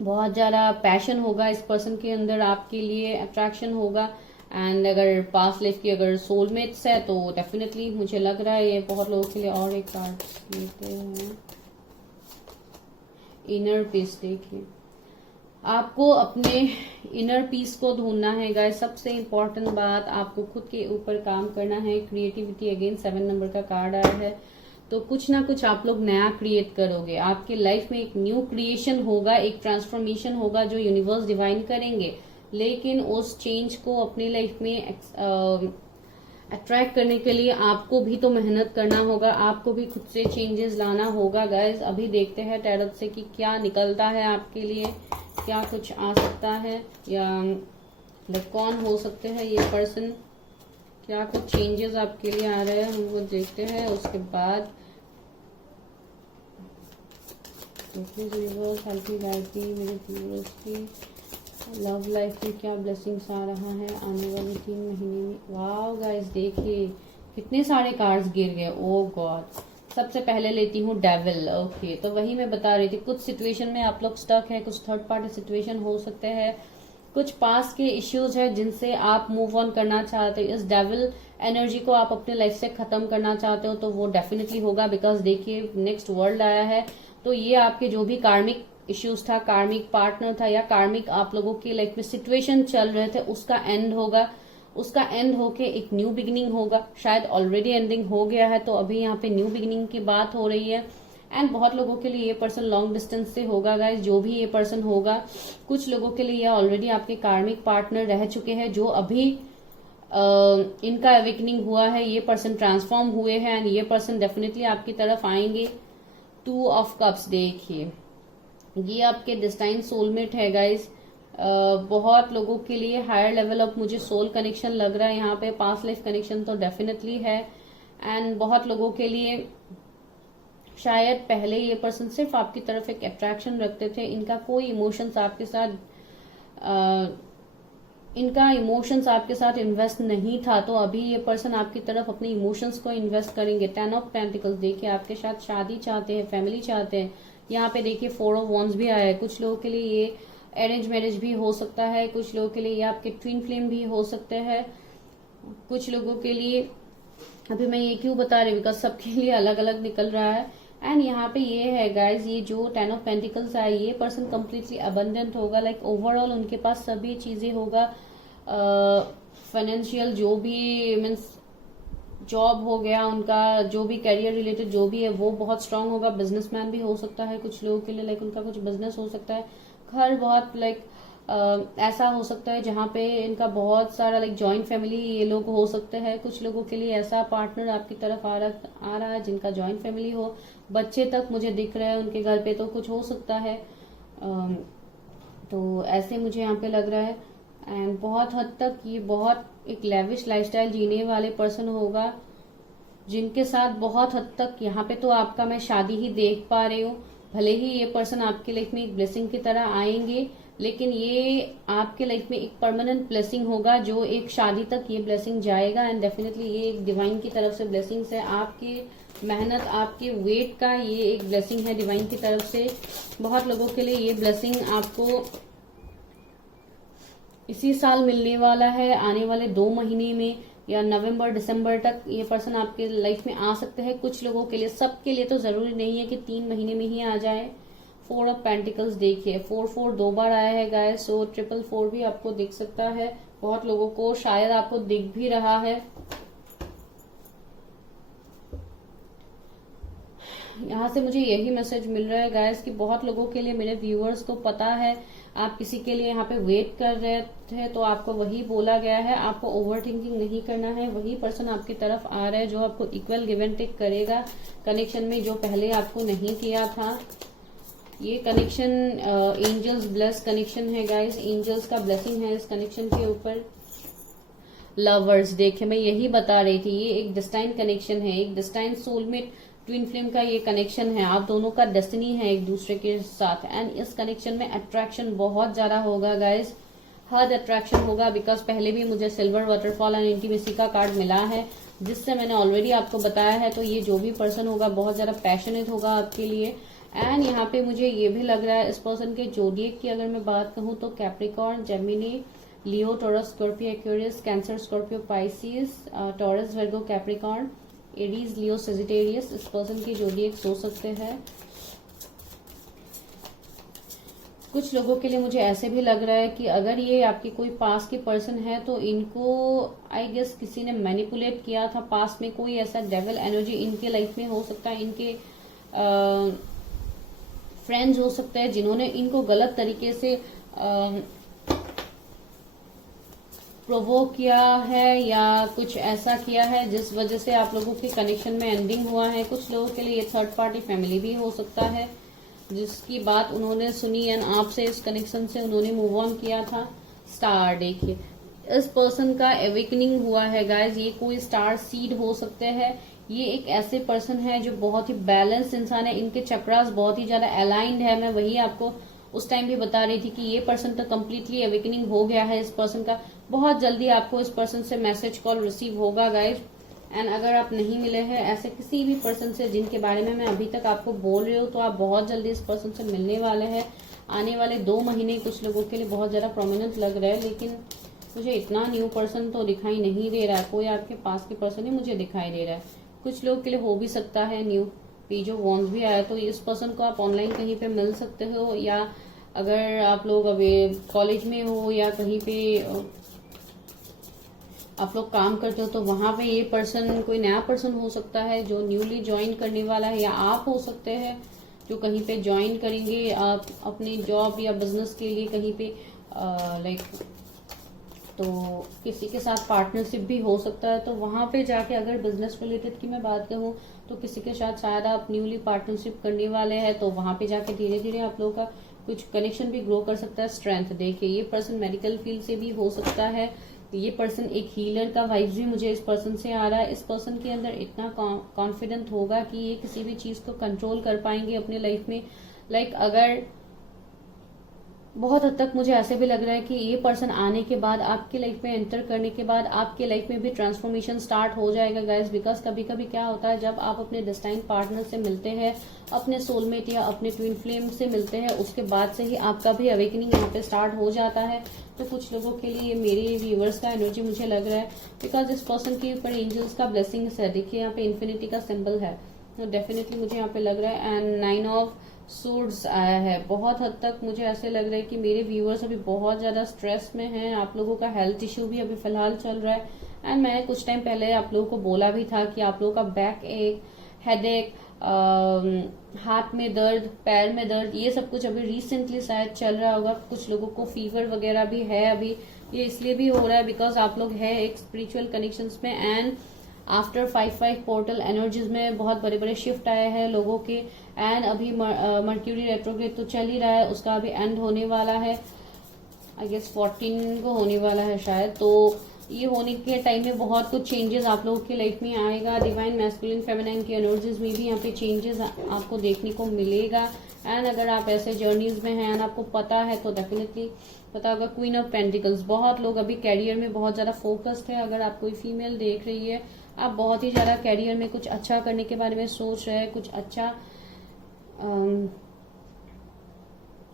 बहुत ज़्यादा पैशन होगा इस पर्सन के अंदर आपके लिए, अट्रैक्शन होगा। एंड अगर पास्ट लाइफ की अगर सोलमेट्स है तो डेफिनेटली मुझे लग रहा है ये बहुत लोगों के लिए। और एक कार्ड लेते हैं, इनर पीस। देखिए आपको अपने इनर पीस को ढूंढना है गाइस। सबसे इम्पोर्टेंट बात, आपको खुद के ऊपर काम करना है। क्रिएटिविटी, अगेन 7 नंबर का कार्ड आया है, तो कुछ ना कुछ आप लोग नया क्रिएट करोगे। आपके लाइफ में एक न्यू क्रिएशन होगा, एक ट्रांसफॉर्मेशन होगा जो यूनिवर्स डिवाइन करेंगे। लेकिन उस चेंज को अपनी लाइफ में अट्रैक्ट करने के लिए आपको भी तो मेहनत करना होगा, आपको भी खुद से चेंजेस लाना होगा गाइस। अभी देखते हैं टैरोट से कि क्या निकलता है आपके लिए, क्या कुछ आ सकता है, या कौन हो सकते हैं ये पर्सन, क्या कुछ चेंजेस आपके लिए आ रहे हैं, हम वो देखते हैं। उसके बाद लव लाइफ में क्या ब्लेसिंग्स आ रहा है आने वाले 3 महीने में। वाओ गाइस, देखिए कितने सारे कार्ड्स गिर गए। ओ गॉड, सबसे पहले लेती हूँ डेविल। ओके, तो वही मैं बता रही थी, कुछ सिचुएशन में आप लोग स्टक है, कुछ थर्ड पार्टी सिचुएशन हो सकते हैं, कुछ पास के इश्यूज है जिनसे आप मूव ऑन करना चाहते हो। इस डेविल एनर्जी को आप अपने लाइफ से खत्म करना चाहते हो तो वो डेफिनेटली होगा। बिकॉज देखिए नेक्स्ट वर्ल्ड आया है, तो ये आपके जो भी कार्मिक इश्यूज था, कार्मिक पार्टनर था, या कार्मिक आप लोगों की लाइफ में सिचुएशन चल रहे थे, उसका एंड होगा। उसका एंड होके एक न्यू बिगिनिंग होगा। शायद ऑलरेडी एंडिंग हो गया है, तो अभी यहाँ पे न्यू बिगिनिंग की बात हो रही है। एंड बहुत लोगों के लिए ये पर्सन लॉन्ग डिस्टेंस से होगा गाइज, जो भी ये पर्सन होगा। कुछ लोगों के लिए ये ऑलरेडी आपके कार्मिक पार्टनर रह चुके हैं, जो अभी इनका अवेकनिंग हुआ है, ये पर्सन ट्रांसफॉर्म हुए हैं, एंड ये पर्सन डेफिनेटली आपकी तरफ आएंगे। 2 ऑफ कप्स, देखिए ये आपके डिस्टाइन सोलमेट है गाइज। बहुत लोगों के लिए हायर लेवल ऑफ मुझे सोल कनेक्शन लग रहा है यहाँ पे। पास्ट लाइफ कनेक्शन तो डेफिनेटली है। एंड बहुत लोगों के लिए शायद पहले ये पर्सन सिर्फ आपकी तरफ एक अट्रैक्शन रखते थे, इनका कोई इमोशंस आपके साथ इनका इमोशंस आपके साथ इन्वेस्ट नहीं था, तो अभी ये पर्सन आपकी तरफ अपने इमोशंस को इन्वेस्ट करेंगे। 10 ऑफ पेंटिकल्स, देखिए आपके साथ शादी चाहते हैं, फैमिली चाहते हैं। यहाँ पे देखिए 4 ऑफ वॉन्ड्स भी आया है। कुछ लोगों के लिए ये अरेंज मैरिज भी हो सकता है, कुछ लोगों के लिए ये आपके ट्विन फ्लेम भी हो सकते हैं, कुछ लोगों के लिए, अभी मैं ये क्यों बता रही हूँ बिकॉज सबके लिए अलग अलग निकल रहा है। एंड यहाँ पे ये है गाइज, ये जो 10 ऑफ पेंटिकल्स आए, ये पर्सन कम्प्लीटली अबंडेंट होगा। लाइक ओवरऑल उनके पास सभी चीजें होगा। फाइनेंशियल जो भी मीन्स जॉब हो गया, उनका जो भी करियर रिलेटेड जो भी है वो बहुत स्ट्रांग होगा। बिजनेसमैन भी हो सकता है कुछ लोगों के लिए, लाइक उनका कुछ बिजनेस हो सकता है। घर बहुत लाइक ऐसा हो सकता है जहाँ पे इनका बहुत सारा लाइक जॉइंट फैमिली ये लोग हो सकते हैं। कुछ लोगों के लिए ऐसा पार्टनर आपकी तरफ आ रहा है जिनका जॉइंट फैमिली हो। बच्चे तक मुझे दिख रहे हैं उनके घर पे, तो कुछ हो सकता है। तो ऐसे मुझे यहाँ पे लग रहा है। एंड बहुत हद तक ये बहुत एक लेविश लाइफस्टाइल जीने वाले पर्सन होगा, जिनके साथ बहुत हद तक यहाँ पे तो आपका मैं शादी ही देख पा रही हूँ। भले ही ये पर्सन आपके लाइफ में एक ब्लेसिंग की तरह आएंगे, लेकिन ये आपके लाइफ में एक परमानेंट ब्लेसिंग होगा, जो एक शादी तक ये ब्लेसिंग जाएगा। एंड डेफिनेटली ये एक डिवाइन की तरफ से ब्लेसिंग्स है। आपकी मेहनत, आपके वेट का ये एक ब्लेसिंग है डिवाइन की तरफ से। बहुत लोगों के लिए ये ब्लेसिंग आपको इसी साल मिलने वाला है, आने वाले 2 महीने में, या नवंबर दिसंबर तक ये पर्सन आपके लाइफ में आ सकते हैं। कुछ लोगों के लिए, सबके लिए तो जरूरी नहीं है कि 3 महीने में ही आ जाए। 4 ऑफ पेंटिकल्स, देखिए 4 2 बार आया है गाइस, सो 4 भी आपको दिख सकता है। बहुत लोगों को शायद आपको दिख भी रहा है। यहाँ से मुझे यही मैसेज मिल रहा है गाइस कि बहुत लोगों के लिए, मेरे व्यूअर्स को पता है आप किसी के लिए यहाँ पे वेट कर रहे थे, तो आपको वही बोला गया है। आपको ओवर थिंकिंग नहीं करना है। वही पर्सन आपकी तरफ आ रहा है जो आपको इक्वल गिव एंड टेक करेगा कनेक्शन में, जो पहले आपको नहीं किया था। ये कनेक्शन एंजल्स ब्लेस कनेक्शन है गाइस, एंजल्स का ब्लेसिंग है इस कनेक्शन के ऊपर। लवर्स, देखिए मैं यही बता रही थी, ये एक डिस्टाइन कनेक्शन है, एक डिस्टाइन सोलमेट ट्विन फ्लेम का ये कनेक्शन है। आप दोनों का डेस्टिनी है एक दूसरे के साथ। एंड इस कनेक्शन में अट्रैक्शन बहुत ज्यादा होगा गाइज, हद अट्रैक्शन होगा। बिकॉज पहले भी मुझे सिल्वर वाटरफॉल एंड इंटीमेसी का कार्ड मिला है, जिससे मैंने ऑलरेडी आपको बताया है। तो ये जो भी पर्सन होगा बहुत ज्यादा पैशनेट होगा आपके लिए। एंड यहाँ पे मुझे ये भी लग रहा है इस पर्सन के जोडिएक की अगर मैं बात कहूँ तो Capricorn, Gemini, Leo, Taurus, Scorpio, Aquarius, Cancer, Scorpio, Pisces, Taurus, Virgo, Capricorn, Aries, Leo, Sagittarius इस पर्सन की जोडिएक हो सकते हैं। कुछ लोगों के लिए मुझे ऐसे भी लग रहा है कि अगर ये आपकी कोई पास की पर्सन है तो इनको आई गेस किसी ने मैनिपुलेट किया था पास में, कोई ऐसा डेविल एनर्जी इनके लाइफ में हो सकता है, इनके फ्रेंड्स हो सकते हैं जिन्होंने इनको गलत तरीके से प्रोवोक किया है या कुछ ऐसा किया है जिस वजह से आप लोगों के कनेक्शन में एंडिंग हुआ है। कुछ लोगों के लिए ये थर्ड पार्टी फैमिली भी हो सकता है जिसकी बात उन्होंने सुनी एंड आपसे इस कनेक्शन से उन्होंने मूव ऑन किया था। स्टार देखिए इस पर्सन का एवेकनिंग हुआ है गाइज, ये कोई स्टार सीड हो सकते हैं। ये एक ऐसे पर्सन है जो बहुत ही बैलेंस इंसान है, इनके चक्रास बहुत ही ज्यादा अलाइंड है। मैं वही आपको उस टाइम भी बता रही थी कि ये पर्सन का कंप्लीटली एवेकनिंग हो गया है इस पर्सन का। बहुत जल्दी आपको इस पर्सन से मैसेज कॉल रिसीव होगा गाइज। एंड अगर आप नहीं मिले हैं ऐसे किसी भी पर्सन से जिनके बारे में मैं अभी तक आपको बोल रही हूँ तो आप बहुत जल्दी इस पर्सन से मिलने वाले हैं। आने वाले 2 महीने कुछ लोगों के लिए बहुत ज्यादा प्रोमिनेंट लग रहा है, लेकिन मुझे इतना न्यू पर्सन तो दिखाई नहीं दे रहा है। कोई आपके पास के पर्सन ही मुझे दिखाई दे रहा है। कुछ लोगों के लिए हो भी सकता है न्यू। पीजो वॉन्स भी आया तो इस पर्सन को आप ऑनलाइन कहीं पे मिल सकते हो, या अगर आप लोग अभी कॉलेज में हो या कहीं पे आप लोग काम करते हो तो वहां पे ये पर्सन कोई नया पर्सन हो सकता है जो न्यूली ज्वाइन करने वाला है, या आप हो सकते हैं जो कहीं पे ज्वाइन करेंगे आप अपनी जॉब या बिजनेस के लिए कहीं पे लाइक, तो किसी के साथ पार्टनरशिप भी हो सकता है। तो वहां पे जाके अगर बिजनेस रिलेटेड की मैं बात कहूँ तो किसी के साथ शायद आप न्यूली पार्टनरशिप करने वाले हैं, तो वहां पे जाके धीरे धीरे आप लोगों का कुछ कनेक्शन भी ग्रो कर सकता है। स्ट्रेंथ देखिए ये पर्सन मेडिकल फील्ड से भी हो सकता है। ये पर्सन एक हीलर का वाइब्स भी मुझे इस पर्सन से आ रहा है। इस पर्सन के अंदर इतना कॉन्फिडेंट होगा कि ये किसी भी चीज को कंट्रोल कर पाएंगे अपने लाइफ में। लाइक अगर बहुत हद तक मुझे ऐसे भी लग रहा है कि ये पर्सन आने के बाद आपके लाइफ में एंटर करने के बाद आपके लाइफ में भी ट्रांसफॉर्मेशन स्टार्ट हो जाएगा गाइस। बिकॉज कभी कभी क्या होता है जब आप अपने डेस्टाइन पार्टनर से मिलते हैं, अपने सोलमेट या अपने ट्विन फ्लेम से मिलते हैं, उसके बाद से ही आपका भी अवेकनिंग यहाँ पे स्टार्ट हो जाता है। तो कुछ लोगों के लिए मेरे व्यूवर्स का एनर्जी मुझे लग रहा है बिकॉज इस पर्सन के ऊपर एंजल्स का ब्लेसिंग्स है। देखिए यहाँ पे इन्फिनिटी का सिंबल है, तो डेफिनेटली मुझे यहाँ पे लग रहा है। एंड 9 ऑफ सूट्स आया है। बहुत हद तक मुझे ऐसे लग रहा है कि मेरे व्यूअर्स अभी बहुत ज्यादा स्ट्रेस में हैं। आप लोगों का हेल्थ इश्यू भी अभी फिलहाल चल रहा है। एंड मैंने कुछ टाइम पहले आप लोगों को बोला भी था कि आप लोगों का बैक एक, हेडेक, हाथ में दर्द, पैर में दर्द, ये सब कुछ अभी रिसेंटली शायद चल रहा होगा। कुछ लोगों को फीवर वगैरह भी है अभी। ये इसलिए भी हो रहा है बिकॉज आप लोग है एक स्पिरिचुअल कनेक्शंस में। एंड आफ्टर 5-5 पोर्टल एनर्जीज में बहुत बड़े बड़े शिफ्ट आए हैं लोगों के। एंड अभी मर्क्यूरी रेट्रोग्रेड तो चल ही रहा है, उसका अभी एंड होने वाला है, आई गेस 14 को होने वाला है शायद। तो ये होने के टाइम में बहुत कुछ चेंजेस आप लोगों की लाइफ में आएगा। डिवाइन मैस्कुलिन फेमिनाइन की एनर्जीज में भी यहाँ पे चेंजेस आपको देखने को मिलेगा। एंड अगर आप ऐसे जर्नीज में हैं एंड आपको पता है तो डेफिनेटली पता होगा क्वीन ऑफ पेंटिकल्स। बहुत लोग अभी कैरियर में बहुत ज्यादा फोकस्ड है। अगर आप कोई फीमेल देख रही है, आप बहुत ही ज्यादा कैरियर में कुछ अच्छा करने के बारे में सोच रहे हैं, कुछ अच्छा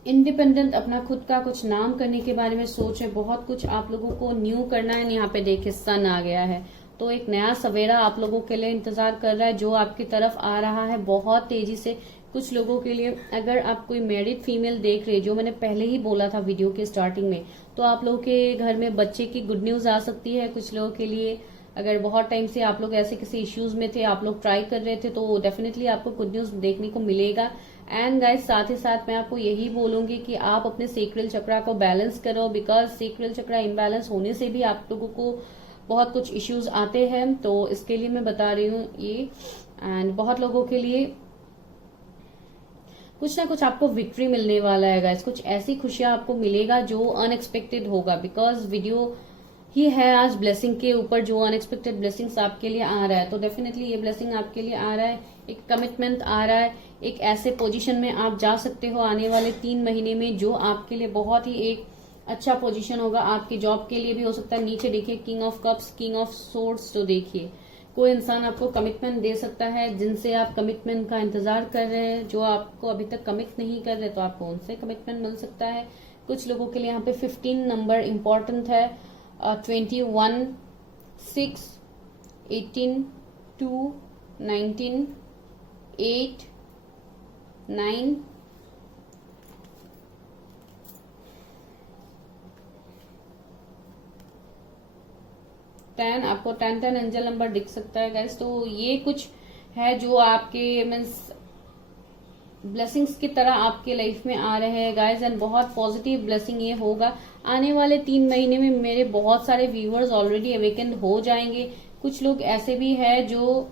इंडिपेंडेंट अपना खुद का कुछ नाम करने के बारे में सोच है। बहुत कुछ आप लोगों को न्यू करना है। यहाँ पे देखिए सन आ गया है, तो एक नया सवेरा आप लोगों के लिए इंतजार कर रहा है जो आपकी तरफ आ रहा है बहुत तेजी से। कुछ लोगों के लिए अगर आप कोई मैरिड फीमेल देख रहे हैं, जो मैंने पहले ही बोला था वीडियो के स्टार्टिंग में, तो आप लोगों के घर में बच्चे की गुड न्यूज आ सकती है। कुछ लोगों के लिए अगर बहुत टाइम से आप लोग ऐसे किसी इश्यूज में थे, आप लोग ट्राई कर रहे थे, तो डेफिनेटली आपको गुड न्यूज देखने को मिलेगा। एंड गाइस साथ ही साथ मैं आपको यही बोलूंगी कि आप अपने सेक्रल चक्रा को बैलेंस करो, बिकॉज सेक्रल चक्रा इम्बैलेंस होने से भी आप लोगों को बहुत कुछ इश्यूज आते हैं। तो इसके लिए मैं बता रही हूँ ये। एंड बहुत लोगों के लिए कुछ ना कुछ आपको विक्ट्री मिलने वाला है गाइस। कुछ ऐसी खुशियां आपको मिलेगा जो अनएक्सपेक्टेड होगा, बिकॉज वीडियो ही है आज ब्लेसिंग के ऊपर, जो अनएक्सपेक्टेड ब्लेसिंग्स आपके लिए आ रहा है। तो डेफिनेटली ये ब्लेसिंग आपके लिए आ रहा है, एक कमिटमेंट आ रहा है, एक ऐसे पोजीशन में आप जा सकते हो आने वाले 3 महीने में जो आपके लिए बहुत ही एक अच्छा पोजीशन होगा। आपकी जॉब के लिए भी हो सकता है। नीचे देखिए king of cups, king of swords, तो देखिए कोई इंसान आपको कमिटमेंट दे सकता है, जिनसे आप कमिटमेंट का इंतजार कर रहे हैं, जो आपको अभी तक कमिट नहीं कर रहे तो आपको उनसे कमिटमेंट मिल सकता है। कुछ लोगों के लिए यहाँ पे 15 नंबर इम्पोर्टेंट है। 21, 6, 18, 2, 19, 8, 9, 10, आपको 10 एंजल नंबर दिख सकता है गाइस। तो ये कुछ है जो आपके मीन्स ब्लेसिंग्स की तरह आपके लाइफ में आ रहे हैं गाइस, एंड बहुत पॉजिटिव ब्लेसिंग ये होगा। आने वाले 3 महीने में मेरे बहुत सारे व्यूअर्स ऑलरेडी अवेकेंड हो जाएंगे। कुछ लोग ऐसे भी है जो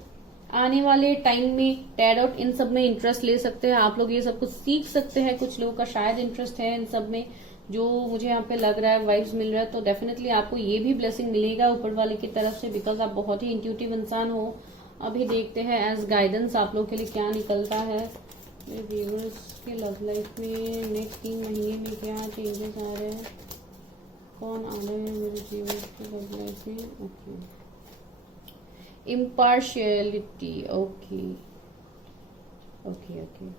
आने वाले टाइम में टैरोट इन सब में इंटरेस्ट ले सकते हैं। आप लोग ये सब कुछ सीख सकते हैं। कुछ लोगों का शायद इंटरेस्ट है इन सब में, जो मुझे यहाँ पे लग रहा है, वाइब्स मिल रहा है। तो डेफिनेटली आपको ये भी ब्लेसिंग मिलेगा ऊपर वाले की तरफ से, बिकॉज आप बहुत ही इंट्यूटिव इंसान हो। अभी देखते हैं एज गाइडेंस आप लोग के लिए क्या निकलता है। मेरे व्यूअर्स के लव लाइफ में नेक्स्ट 3 महीने में क्या चेंजेस आ रहे हैं, कौन आ रहे हैं मेरे व्यूअर्स के लव लाइफ में। Okay, impartiality, okay okay okay.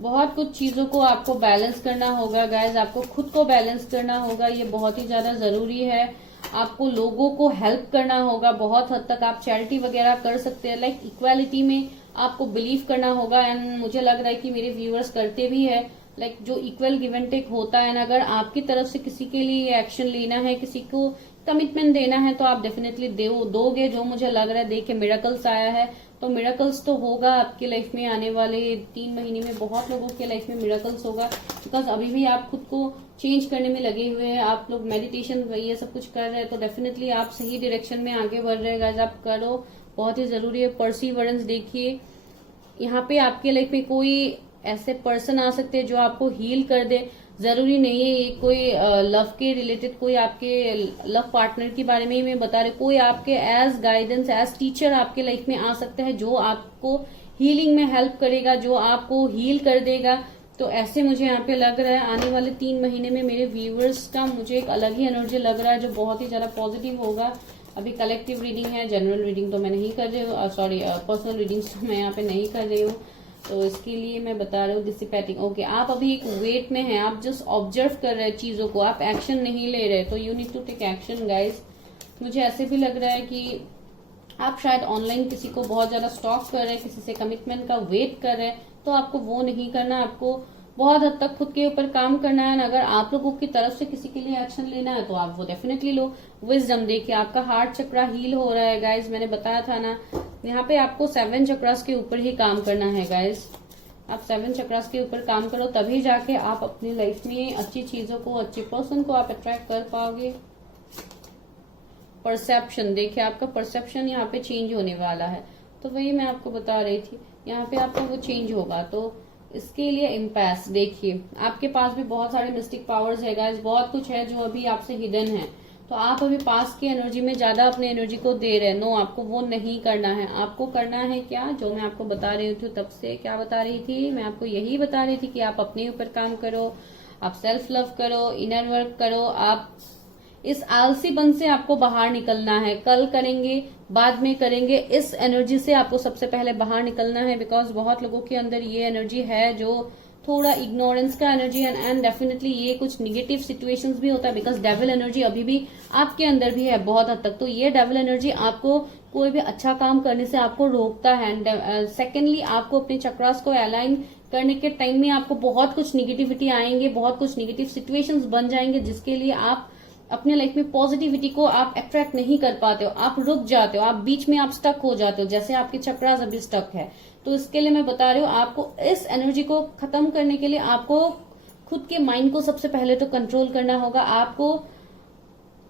बहुत कुछ चीजों को आपको बैलेंस करना होगा गाइज, आपको खुद को बैलेंस करना होगा, ये बहुत ही ज्यादा जरूरी है। आपको लोगों को हेल्प करना होगा, बहुत हद तक आप चैरिटी वगैरह कर सकते हैं। लाइक इक्वालिटी में आपको बिलीव करना होगा, एंड मुझे लग रहा है कि मेरे व्यूअर्स करते भी है। लाइक जो इक्वल गिव एंड टेक होता है ना, अगर आपकी तरफ से किसी के लिए एक्शन लेना है, किसी को कमिटमेंट देना है, तो आप डेफिनेटली दोगे। जो मुझे लग रहा है, देखिए मिरेकल्स आया है, तो मिरेकल्स तो होगा आपकी लाइफ में। आने वाले 3 महीने में बहुत लोगों के लाइफ में मिरेकल्स होगा, बिकॉज अभी भी आप खुद को चेंज करने में लगे हुए हैं। आप लोग मेडिटेशन ये सब कुछ कर रहे हैं, तो डेफिनेटली आप सही डायरेक्शन में आगे बढ़ रहे हैं गाइस। आप करो, बहुत ही जरूरी है। परसिवरेंस देखिए, यहाँ पे आपके लाइफ में कोई ऐसे पर्सन आ सकते हैं जो आपको हील कर दे। जरूरी नहीं है ये कोई लव के रिलेटेड, कोई आपके लव पार्टनर के बारे में ही मैं बता रही, कोई आपके एज गाइडेंस एज टीचर आपके लाइफ में आ सकता है, जो आपको हीलिंग में हेल्प करेगा, जो आपको हील कर देगा। तो ऐसे मुझे यहाँ पे लग रहा है आने वाले 3 महीने में मेरे व्यूअर्स का मुझे एक अलग ही एनर्जी लग रहा है, जो बहुत ही ज्यादा पॉजिटिव होगा। अभी कलेक्टिव रीडिंग है, जनरल रीडिंग तो मैं नहीं कर रही हूँ, सॉरी पर्सनल रीडिंग्स तो मैं यहाँ पे नहीं कर रही हूँ, तो इसके लिए मैं बता रही हूँ डिसिपेटिंग। ओके, आप अभी एक वेट में हैं, आप जस्ट ऑब्जर्व कर रहे हैं चीजों को, आप एक्शन नहीं ले रहे, तो you need to take action guys. मुझे ऐसे भी लग रहा है कि आप शायद ऑनलाइन किसी को बहुत ज्यादा स्टॉक कर रहे हैं, किसी से कमिटमेंट का वेट कर रहे हैं, तो आपको वो नहीं करना। आपको बहुत हद तक खुद के ऊपर काम करना है। अगर आप लोगों की तरफ से किसी के लिए एक्शन लेना है, तो आप वो डेफिनेटली लो। विजडम देखिए, आपका हार्ट चक्रा हील हो रहा है गाइज, मैंने बताया था ना। यहाँ पे आपको 7 चक्रास के ऊपर ही काम करना है गाइज। आप 7 चक्रास के ऊपर काम करो, तभी जाके आप अपनी लाइफ में अच्छी चीजों को, अच्छे पर्सन को आप अट्रैक्ट कर पाओगे। परसेप्शन देखिए, आपका परसेप्शन यहाँ पे चेंज होने वाला है, तो वही मैं आपको बता रही थी, यहाँ पे आपका वो चेंज होगा। तो इसके लिए इम्पैस देखिए, आपके पास भी बहुत सारे मिस्टिक पावर्स है गाइस, बहुत कुछ है जो अभी आपसे हिडन है। तो आप अभी पास की एनर्जी में ज्यादा अपनी एनर्जी को दे रहे हैं। नो, आपको वो नहीं करना है। आपको करना है क्या, जो मैं आपको बता रही थी तब से, क्या बता रही थी मैं आपको, यही बता रही थी कि आप अपने ऊपर काम करो, आप सेल्फ लव करो, इनर वर्क करो। आप इस आलसीपन से आपको बाहर निकलना है। कल करेंगे, बाद में करेंगे, इस एनर्जी से आपको सबसे पहले बाहर निकलना है। बिकॉज बहुत लोगों के अंदर ये एनर्जी है जो थोड़ा इग्नोरेंस का एनर्जी है, एंड डेफिनेटली ये कुछ निगेटिव सिचुएशंस भी होता है, बिकॉज डेविल एनर्जी अभी भी आपके अंदर भी है बहुत हद तक। तो ये डेविल एनर्जी आपको कोई भी अच्छा काम करने से आपको रोकता है। सेकेंडली, आपको अपने चक्रास को अलाइन करने के टाइम में आपको बहुत कुछ निगेटिविटी आएंगे, बहुत कुछ निगेटिव सिचुएशंस बन जाएंगे, जिसके लिए आप अपने लाइफ में पॉजिटिविटी को आप अट्रैक्ट नहीं कर पाते हो, आप रुक जाते हो, आप बीच में आप स्टक हो जाते हो, जैसे आपके चक्रास अभी स्टक है। तो इसके लिए मैं बता रही हूँ, आपको इस एनर्जी को खत्म करने के लिए आपको खुद के माइंड को सबसे पहले तो कंट्रोल करना होगा। आपको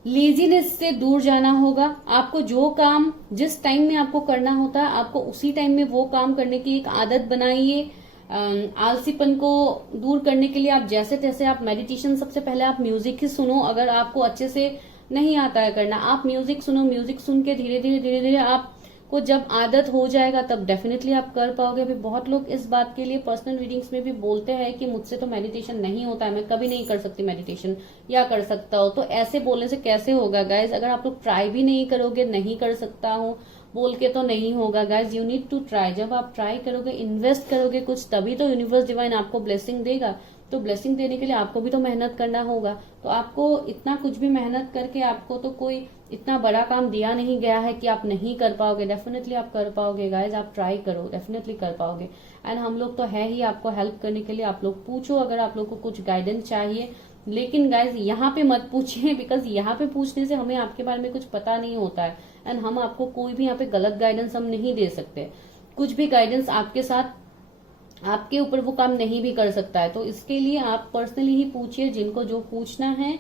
लेजीनेस से दूर जाना होगा। आपको जो काम जिस टाइम में आपको करना होता है, आपको उसी टाइम में वो काम करने की एक आदत बनाइए। आलसीपन को दूर करने के लिए आप जैसे तैसे आप मेडिटेशन, सबसे पहले आप म्यूजिक ही सुनो। अगर आपको अच्छे से नहीं आता है करना, आप म्यूजिक सुनो। म्यूजिक सुन के धीरे धीरे आपको जब आदत हो जाएगा, तब डेफिनेटली आप कर पाओगे। अभी बहुत लोग इस बात के लिए पर्सनल रीडिंग्स में भी बोलते हैं कि मुझसे तो मेडिटेशन नहीं होता है, मैं कभी नहीं कर सकती मेडिटेशन, या कर सकता हो। तो ऐसे बोलने से कैसे होगा गाइज? अगर आप लोग ट्राई भी नहीं करोगे, नहीं कर सकता हूँ बोल के तो नहीं होगा guys, you need to try. जब आप ट्राई करोगे, इन्वेस्ट करोगे कुछ, तभी तो यूनिवर्स डिवाइन आपको ब्लेसिंग देगा। तो ब्लेसिंग देने के लिए आपको भी तो मेहनत करना होगा। तो आपको इतना कुछ भी मेहनत करके आपको तो कोई इतना बड़ा काम दिया नहीं गया है कि आप नहीं कर पाओगे। डेफिनेटली आप कर पाओगे गाइज, आप ट्राई करो, डेफिनेटली कर पाओगे। एंड हम लोग तो है ही आपको हेल्प करने के लिए। आप लोग पूछो अगर आप लोग को कुछ गाइडेंस चाहिए, लेकिन गाइज यहाँ पे मत पूछिए, बिकॉज यहाँ पे पूछने से हमें आपके बारे में कुछ पता नहीं होता है। एंड हम आपको कोई भी यहाँ पे गलत गाइडेंस हम नहीं दे सकते। कुछ भी गाइडेंस आपके साथ, आपके ऊपर वो काम नहीं भी कर सकता है। तो इसके लिए आप पर्सनली ही पूछिए जिनको जो पूछना है।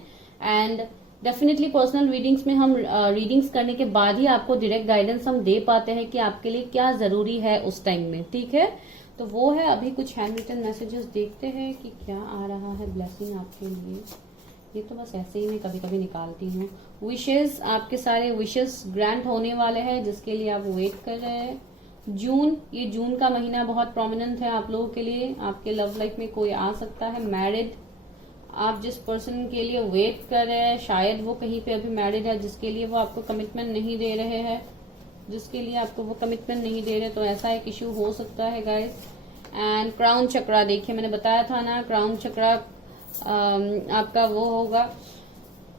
एंड डेफिनेटली पर्सनल रीडिंग्स में हम रीडिंग्स करने के बाद ही आपको डायरेक्ट गाइडेंस हम दे पाते हैं कि आपके लिए क्या जरूरी है उस टाइम में, ठीक है। तो वो है, अभी कुछ हैंड रिटन मैसेजेस देखते हैं कि क्या आ रहा है ब्लेसिंग आपके लिए। ये तो बस ऐसे ही मैं कभी कभी निकालती हूँ। विशेस, आपके सारे विशेस ग्रांट होने वाले हैं जिसके लिए आप वेट कर रहे हैं। जून, ये जून का महीना बहुत प्रोमिनेंट है आप लोगों के लिए। आपके लव लाइफ में कोई आ सकता है मैरिड। आप जिस पर्सन के लिए वेट कर रहे हैं शायद वो कहीं पे अभी मैरिड है, जिसके लिए वो आपको कमिटमेंट नहीं दे रहे हैं, जिसके लिए आपको वो कमिटमेंट नहीं दे रहे। तो ऐसा एक इश्यू हो सकता है गाइस। एंड क्राउन चक्रा, देखिए मैंने बताया था ना, क्राउन चक्रा आपका वो होगा,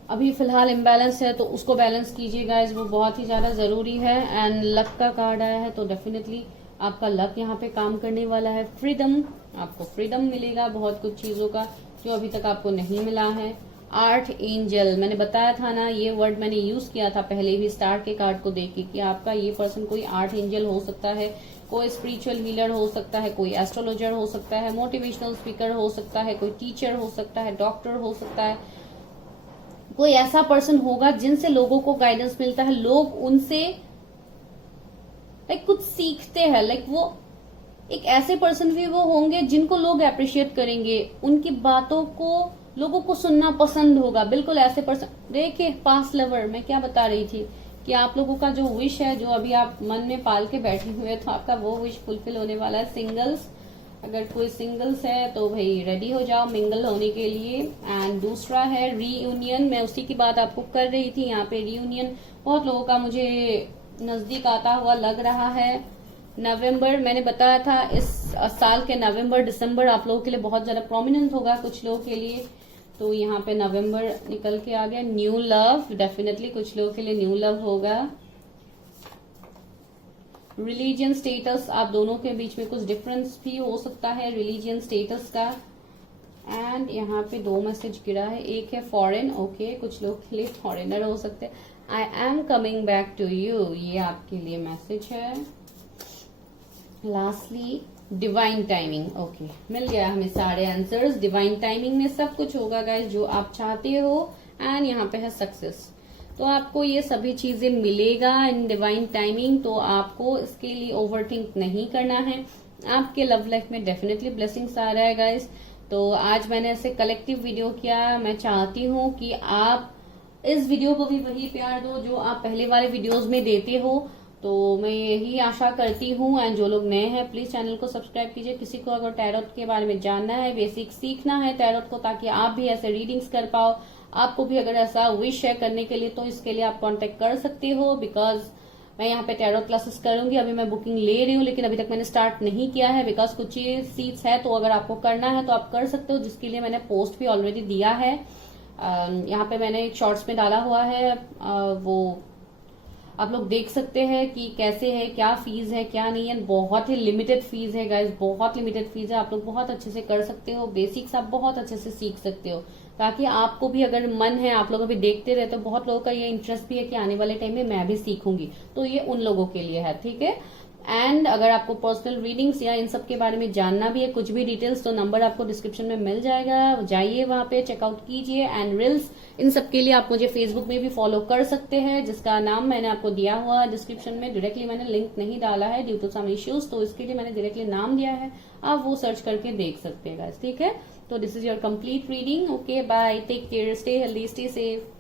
अभी फिलहाल इम्बैलेंस है तो उसको बैलेंस कीजिए गाइज, वो बहुत ही ज्यादा जरूरी है। एंड लक का कार्ड आया है तो डेफिनेटली आपका लक यहाँ पे काम करने वाला है। फ्रीडम, आपको फ्रीडम मिलेगा बहुत कुछ चीजों का जो अभी तक आपको नहीं मिला है। आर्ट एंजल, मैंने बताया था ना, ये वर्ड मैंने यूज किया था पहले भी स्टार के कार्ड को देख के कि आपका ये पर्सन कोई आर्ट एंजल हो सकता है, कोई स्पिरिचुअल हीलर हो सकता है, कोई एस्ट्रोलॉजर हो सकता है, मोटिवेशनल स्पीकर हो सकता है, कोई टीचर हो सकता है, डॉक्टर हो सकता है। कोई ऐसा पर्सन होगा जिनसे लोगों को गाइडेंस मिलता है, लोग उनसे कुछ सीखते हैं। वो एक ऐसे पर्सन भी वो होंगे जिनको लोग अप्रिशिएट करेंगे, उनकी बातों को लोगों को सुनना पसंद होगा। बिल्कुल ऐसे पर्सन। देखिए पास्ट लवर, मैं क्या बता रही थी कि आप लोगों का जो विश है, जो अभी आप मन में पाल के बैठे हुए, तो आपका वो विश फुलफिल होने वाला है। सिंगल्स, अगर कोई सिंगल्स है तो भाई रेडी हो जाओ मिंगल होने के लिए। एंड दूसरा है रीयूनियन, मैं उसी की बात आपको कर रही थी। यहाँ पे रीयूनियन बहुत लोगों का मुझे नजदीक आता हुआ लग रहा है। नवंबर, मैंने बताया था इस साल के नवंबर दिसंबर आप लोगों के लिए बहुत ज्यादा प्रोमिनेंट होगा कुछ लोगों के लिए। तो यहाँ पे नवंबर निकल के आ गया। न्यू लव, डेफिनेटली कुछ लोगों के लिए न्यू लव होगा। रिलीजियन स्टेटस, आप दोनों के बीच में कुछ डिफरेंस भी हो सकता है रिलीजियन स्टेटस का। एंड यहाँ पे 2 मैसेज गिरा है, एक है फॉरेन, ओके, कुछ लोग के लिए फॉरेनर हो सकते हैं। I am coming back to you, ये आपके लिए मैसेज है। लास्टली डिवाइन टाइमिंग, ओके, मिल गया हमें सारे आंसर्स। डिवाइन टाइमिंग में सब कुछ होगा गाइस जो आप चाहते हो। एंड यहाँ पे है सक्सेस, तो आपको ये सभी चीजें मिलेगा इन डिवाइन टाइमिंग। तो आपको इसके लिए ओवरथिंक नहीं करना है। आपके लव लाइफ में डेफिनेटली ब्लेसिंग्स आ रहा है गाइस। तो आज मैंने ऐसे कलेक्टिव वीडियो किया। मैं चाहती हूँ कि आप इस वीडियो को भी वही प्यार दो जो आप पहले वाले वीडियोस में देते हो। तो मैं यही आशा करती हूँ। एंड जो लोग नए हैं प्लीज चैनल को सब्सक्राइब कीजिए। किसी को अगर टैरोट के बारे में जानना है, बेसिक सीखना है टैरोट को, ताकि आप भी ऐसे रीडिंग्स कर पाओ, आपको भी अगर ऐसा विश है करने के लिए, तो इसके लिए आप कांटेक्ट कर सकते हो। बिकॉज मैं यहाँ पे टैरोट क्लासेस करूंगी। अभी मैं बुकिंग ले रही हूँ लेकिन अभी तक मैंने स्टार्ट नहीं किया है बिकॉज कुछ ये सीट्स है। तो अगर आपको करना है तो आप कर सकते हो, जिसके लिए मैंने पोस्ट भी ऑलरेडी दिया है। यहाँ पे मैंने एक शॉर्ट्स में डाला हुआ है, वो आप लोग देख सकते हैं कि कैसे है, क्या फीस है, क्या नहीं है। बहुत ही लिमिटेड फीस है गाइज, बहुत लिमिटेड फीस है। आप लोग बहुत अच्छे से कर सकते हो, बेसिक्स आप बहुत अच्छे से सीख सकते हो, ताकि आपको भी अगर मन है, आप लोग अभी देखते रहे, तो बहुत लोगों का ये इंटरेस्ट भी है कि आने वाले टाइम में मैं भी सीखूंगी, तो ये उन लोगों के लिए है, ठीक है। एंड अगर आपको पर्सनल रीडिंग्स या इन सब के बारे में जानना भी है, कुछ भी डिटेल्स, तो नंबर आपको डिस्क्रिप्शन में मिल जाएगा, जाइए वहां पे चेकआउट कीजिए। एंड रील्स, इन सब के लिए आप मुझे फेसबुक में भी फॉलो कर सकते हैं, जिसका नाम मैंने आपको दिया हुआ है डिस्क्रिप्शन में। डायरेक्टली मैंने लिंक नहीं डाला है ड्यू टू सम इश्यूज, तो इसके लिए मैंने डायरेक्टली नाम दिया है, आप वो सर्च करके देख सकते हैं गाइस, ठीक है। तो this is your complete reading. Okay, bye, take care, stay healthy, stay safe.